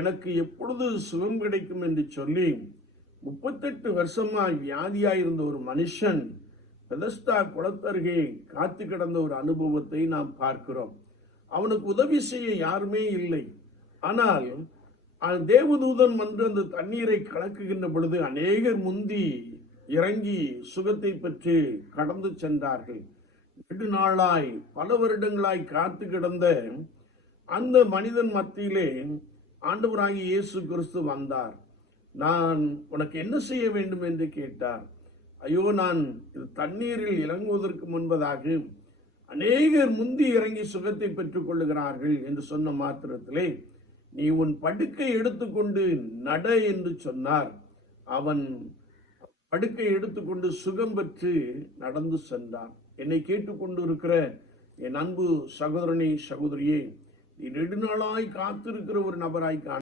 எனக்கு எப்பொழுது சுகம் கிடைக்கும் என்று சொல்லி 38 வருஷமாய் வியாதியாயிருந்த ஒரு மனுஷன் பெதஸ்தா குளத்தருகே காத்து கிடந்த ஒரு அனுபவத்தை நாம் பார்க்கிறோம். அவனுக்கு உதவி செய்ய யாருமே இல்லை. ஆனால் தேவதூதன் வந்து அந்த தண்ணீரை கலக்குகின்ற பொழுது அநேகர் முந்தி இறங்கி சுகத்தை பெற்று கடந்து சென்றார்கள். நெடுநாளாய் பல வருடங்களாய் காத்து கிடந்த அந்த மனிதன் மத்தியிலே ஆண்டவராகிய இயேசு கிறிஸ்து வந்தார். நான் உனக்கு என்ன செய்ய வேண்டும் என்று கேட்டார். ஐயோ, நான் தண்ணீரில் இறங்குவதற்கு முன்பதாக அநேகர் முந்தி இறங்கி சுகத்தை பெற்றுக் கொள்ளுகிறார்கள் என்று சொன்ன மாத்திரத்திலே, நீ உன் படுக்கை எடுத்துக்கொண்டு நட என்று சொன்னார். அவன் படுக்கை எடுத்துக்கொண்டு சுகம் பெற்று நடந்து சென்றான். என்னை கேட்டுக்கொண்டு இருக்கிற என் அன்பு சகோதரனே, சகோதரியே, நீ நெடுநாளாய் காத்திருக்கிற ஒரு நபராய்